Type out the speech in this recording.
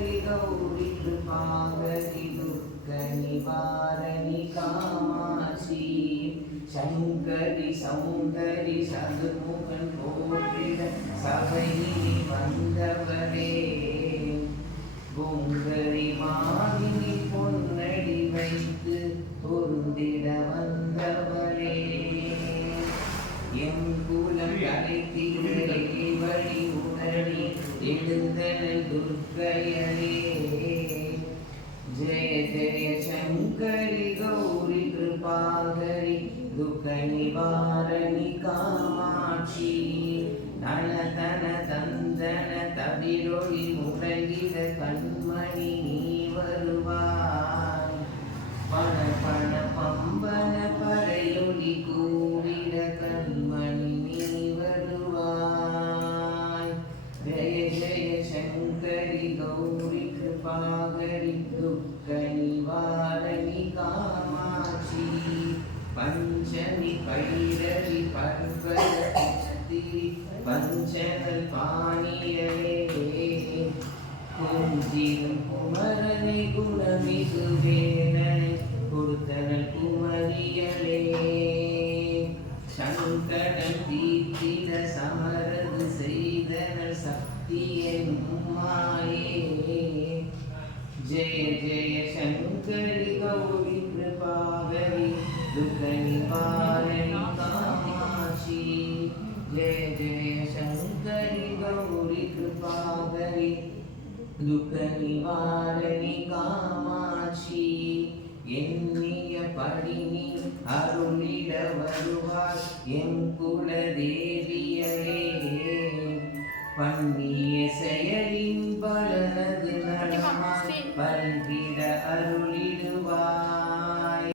சங்கரி கௌரி கிருபாகரி துர்க்கரி வாரணி காமாட்சி சங்கரி சௌந்தரி சதுமுகன் போற்றிட சபையினி வந்தவரே. பொங்கரி மாதினி பொன்னடி வைத்து பொருந்திட வந்தவரே. ஜெய சங்கரி கௌரி கிருபாகரி துக்க நிவாரணி காமாட்சி தன தன தந்தன தவிரொளி முழங்கிட கண்மணி நீ வருவாய் ஜெய ஜெய சங்கரி கௌரி கிருபாகரி துக்க நிவாரணி காமாட்சி பஞ்சமி பைரவி ஜெய ஜெய சங்கரி கௌரி கிருபாகரி துக்க நிவாரணி காமாட்சி ஜெய ஜெய சங்கரி கௌரி கிருபாகரி துக்க நிவாரணி காமாட்சி எண்ணிய படினி அருளிட வருவார் என் குல தேவியரே பண்ணிய பல்விட அருளிடுவார்.